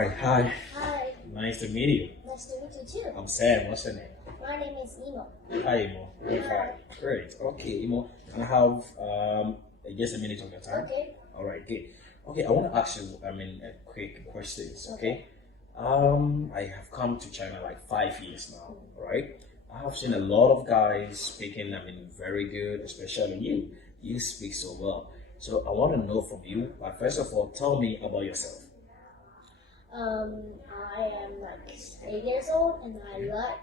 right, hi. Hi, Nice to meet you. nice to meet you too. I'm Sam. What's your name? My name is Yimo. Hi, Yimo. Very fine. Great. Okay, Yimo. Can I have just a minute of your time? Okay. All right, good. Okay, I want to ask you, a quick questions, okay? I have come to China like 5 years now, right? I have seen a lot of guys speaking, very good, especially you. You speak so well. So I want to know from you, but first of all, tell me about yourself. I am like 8 years old and I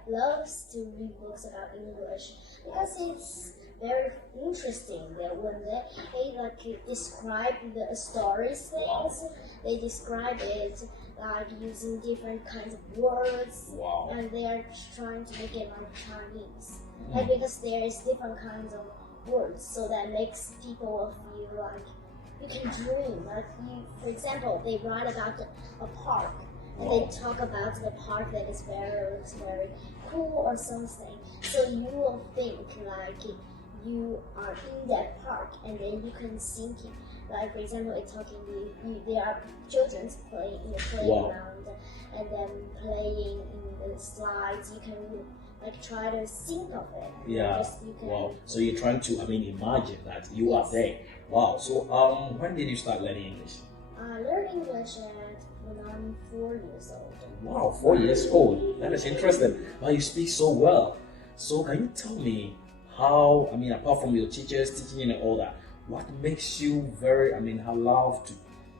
love to read books about English because it's very interesting that when they like describe the stories things, they describe it like using different kinds of words Wow. and they are trying to make it like Chinese. And because there is different kinds of words, so that makes people feel like you can dream. Like you, for example, they write about a park, and they talk about the park that is looks very cool or something. So you will think like you are in that park, and then you can think it. Like for example, it's talking. There are children playing in the playground, and then playing in the slides. You can like try to think of it. Yeah. You can, Wow. So you're trying to, imagine that you are there. Wow. So when did you start learning English? I learned English when I'm 4 years old. Wow, 4 years old. That is interesting. Wow, you speak so well. So can you tell me how, apart from your teachers teaching you and all that, what makes you how love to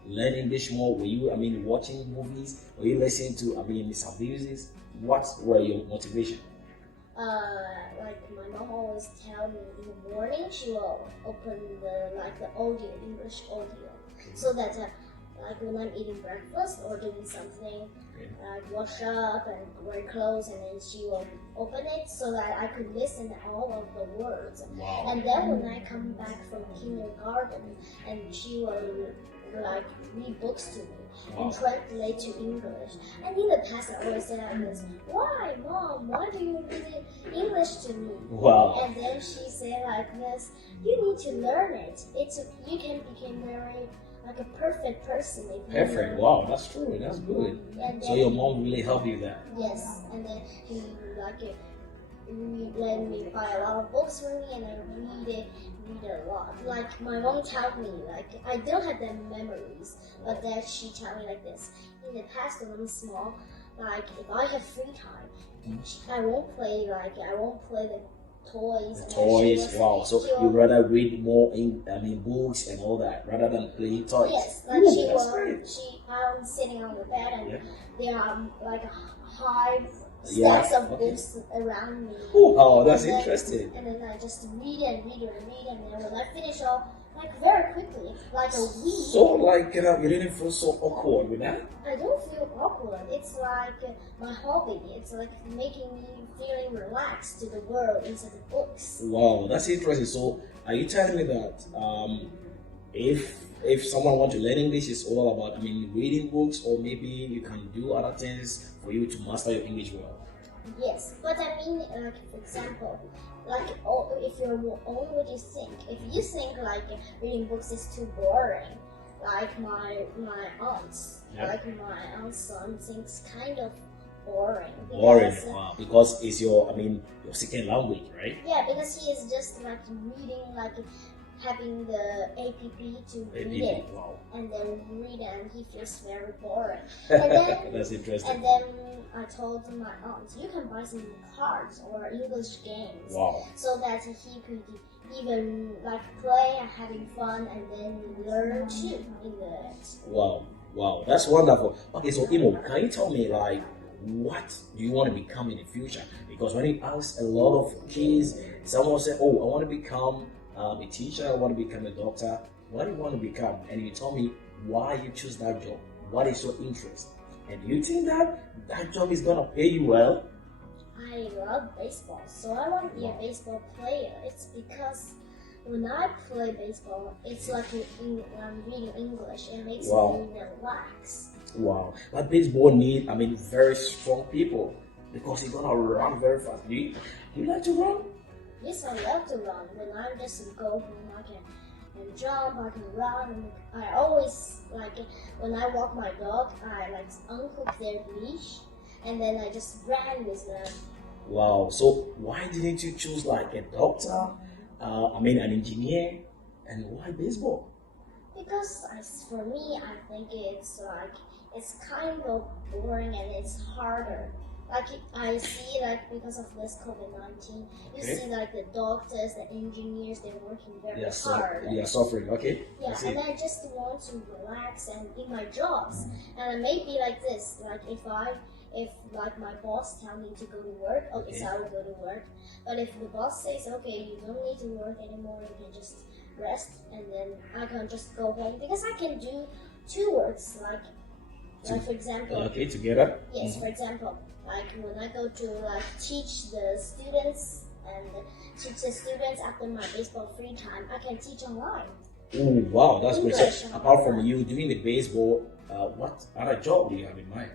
learn English more? Were you, watching movies? Were you listening to, some music? What were your motivation? Like my mom always tell me in the morning she will open the audio, English audio, so that like when I'm eating breakfast or doing something, like wash up and wear clothes, and then she will open it so that I could listen to all of the words. Wow. And then when I come back from kindergarten, and she will like read books to me and translate to English. And in the past, I always said like this: "Why, Mom? Why do you read English to me?" Wow. And then she said like this: "You need to learn it. You can become very like a perfect person if you Perfect. learn." Wow, that's true. That's good. And So then, your mom really helped you there. yes, and then he let me buy a lot of books for me, and I read a lot. Like my mom told me, like I don't have the memories, but that she told me like this: in the past when I'm small, like if I have free time, I won't play the toys. And Toys. Wow. So she you will, rather read more books and all that rather than playing toys. yes, like Ooh, that's great. I'm sitting on the bed, and there are like a high Yeah, stacks of okay. books around me. Oh, that's And then- interesting. And then I just read and read and read, and then when I finish all, like very quickly, like a week. So like you didn't feel so awkward with that? I don't feel awkward. It's like my hobby. It's like making me feeling relaxed to the world instead of books. Wow, that's interesting. So are you telling me that if someone wants to learn English, it's all about reading books, or maybe you can do other things for you to master your English well? Yes, but I mean, like for example, like if you're own what you think. If you think like reading books is too boring, like my aunts, like my aunt's son thinks kind of boring. Boring, Because, wow. Because it's your second language, right? yeah, because he is just like reading, like having the app to read it, Wow. and then read it, and he feels very boring. And then That's interesting. And then I told my aunt, you can buy some cards or English games, Wow. so that he could even like play and having fun, and then learn too in the. Wow, that's wonderful. Okay, so Imo, can you tell me like what do you want to become in the future? Because when you ask a lot of kids, someone will say, "Oh, I want to become a teacher. I want to become a doctor." What do you want to become? And you tell me why you choose that job. What is your interest? And do you think that job is gonna pay you well? I love baseball, so I want to be a baseball player. It's because when I play baseball, it's like I'm reading English. It makes me relax. Wow, but baseball need very strong people because you're gonna run very fast. Do you like to run? Yes, I love to run. When I just go home, I can and jump, I can run, and I always like when I walk my dog, I like unhook their leash, and then I just ran with them. Wow. So why didn't you choose like a doctor? An engineer, and why baseball? Because for me, I think it's like it's kind of boring and it's harder. Like I see, like because of this COVID-19, you Okay. see like the doctors, the engineers, they're working very So hard. they are suffering. Okay. I Yeah, see. and I just want to relax and in my jobs, and maybe like this, like if like my boss tell me to go to work, okay, Okay. so I will go to work. But if the boss says, okay, you don't need to work anymore, you can just rest, and then I can just go home because I can do two works, like for example, Okay, together. yes, for example, like when I go to like teach the students and teach the students after my baseball free time, I can teach online. Oh, wow, that's great. English. So apart from you doing the baseball, what other job do you have in mind?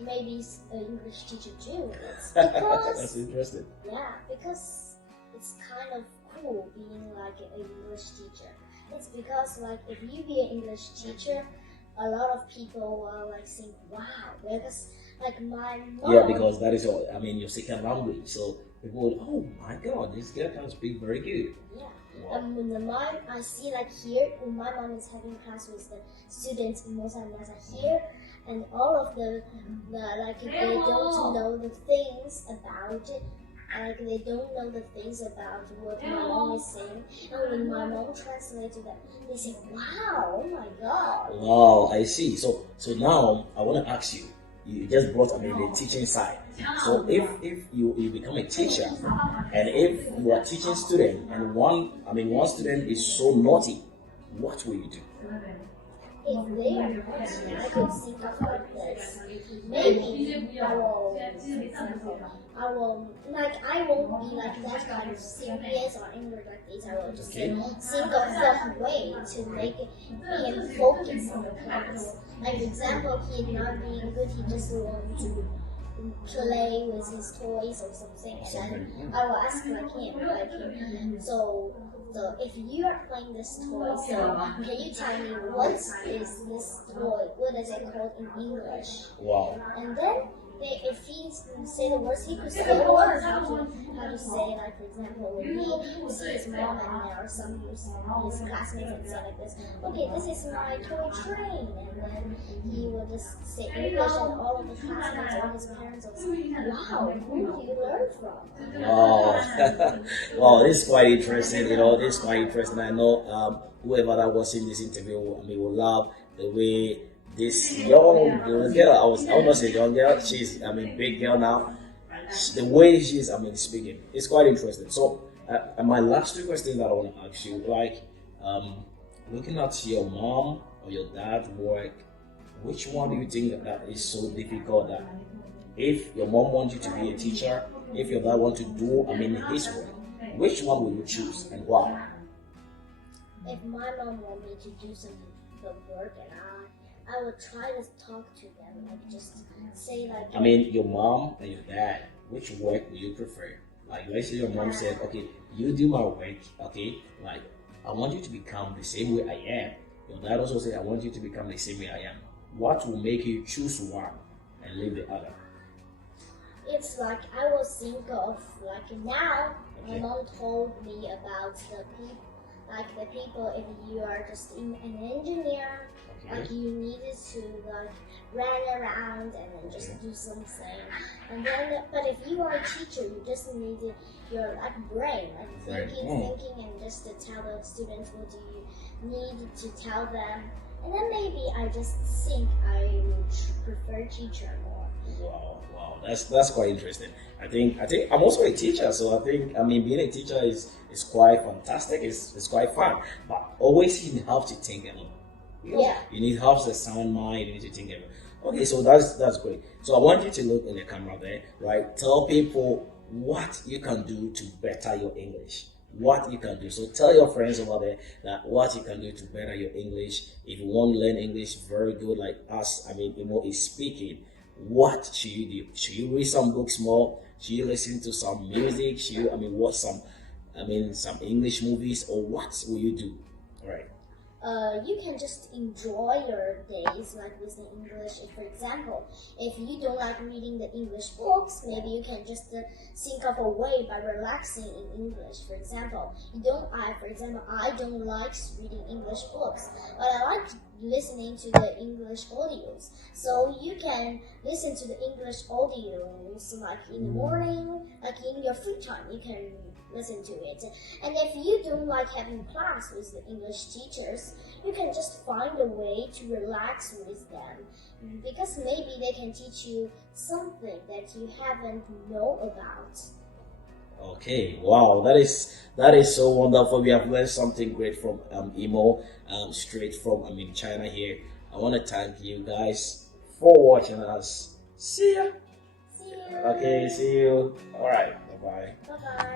Maybe an English teacher too. It's That's because interesting. yeah, because it's kind of cool being like an English teacher. It's because like if you be an English teacher, a lot of people will like think, wow, because like my mom. Yeah, because that is your second language. So people would, oh my God, this girl can speak very good. Yeah. Wow. And when the mom, I see like here, when my mom is having class with the students in Mosa here, and all of the like they don't know the things about it. Like they don't know the things about what my mom is saying, and when my mom translates that, they say, "Wow, oh my God!" Wow, I see. So now I want to ask you. You just brought the teaching side. So if you become a teacher, and if you are teaching student, and one student is so naughty, what will you do? If they are naughty, I could think of like this. Maybe I will, for example, I won't be like that kind of serious or angry like this. I will just think of some way to make him focus on the class. Like, for example, he's not being good, he just wants to play with his toys or something, and then I will ask like him. So if you are playing this toy, so can you tell me what is this toy? What is it called in English? Wow. And then if he say the words, he could still learn how to say, like for example, when he see his mom and there are some his classmates and say like this, okay, this is my toy train, and then he will just say English, and all of the classmates or his parents will say, wow, who do you learn from? Wow. Wow, this is quite interesting. This is quite interesting. I know whoever that was in this interview, will love the way this young girl, I was not say young girl, she's big girl now. The way she's speaking, it's quite interesting. So my last two questions that I want to ask you, like looking at your mom or your dad work, which one do you think that is so difficult that if your mom wants you to be a teacher, if your dad wants to do his work, which one will you choose and why? If my mom want me to do the work, and I would try to talk to them, like just say like. Your mom and your dad, which work do you prefer? Like, let's say your mom said, okay, you do my work, okay, like, I want you to become the same way I am. Your dad also said, I want you to become the same way I am. What will make you choose one and leave the other? It's like I will think of like now. Okay. My mom told me about the people. If you are just an engineer, Okay. like you needed to like run around and then just do something. And then, but if you are a teacher, you just need your like brain, like thinking, and just to tell the students what do you need to tell them. And then maybe I just think I would prefer teacher more. Wow, that's quite interesting. I think I'm also a teacher, so I think being a teacher is quite fantastic. It's quite fun, but always you have to think a lot. Yeah. You need have a sound mind. You need to think a lot. Okay, so that's great. So I want you to look in the camera there, right? Tell people what you can do to better your English. What you can do. So tell your friends over there that what you can do to better your English. If you want to learn English very good, like us, Yimo is speaking. What should you do? Should you read some books more? Should you listen to some music? Should you watch some English movies, or what will you do? Right. You can just enjoy your days like with the English. For example, if you don't like reading the English books, maybe you can just think of a way by relaxing in English. For example, I don't like reading English books, but I like listening to the English audios. So you can listen to the English audios like in the morning, like in your free time. You can listen to it. And if you don't like having class with the English teachers, you can just find a way to relax with them, because maybe they can teach you something that you haven't know about. Okay, wow, that is so wonderful. We have learned something great from Imo, straight from China here. I want to thank you guys for watching us. See ya. See you. Okay, see you. All right, bye bye. Bye bye.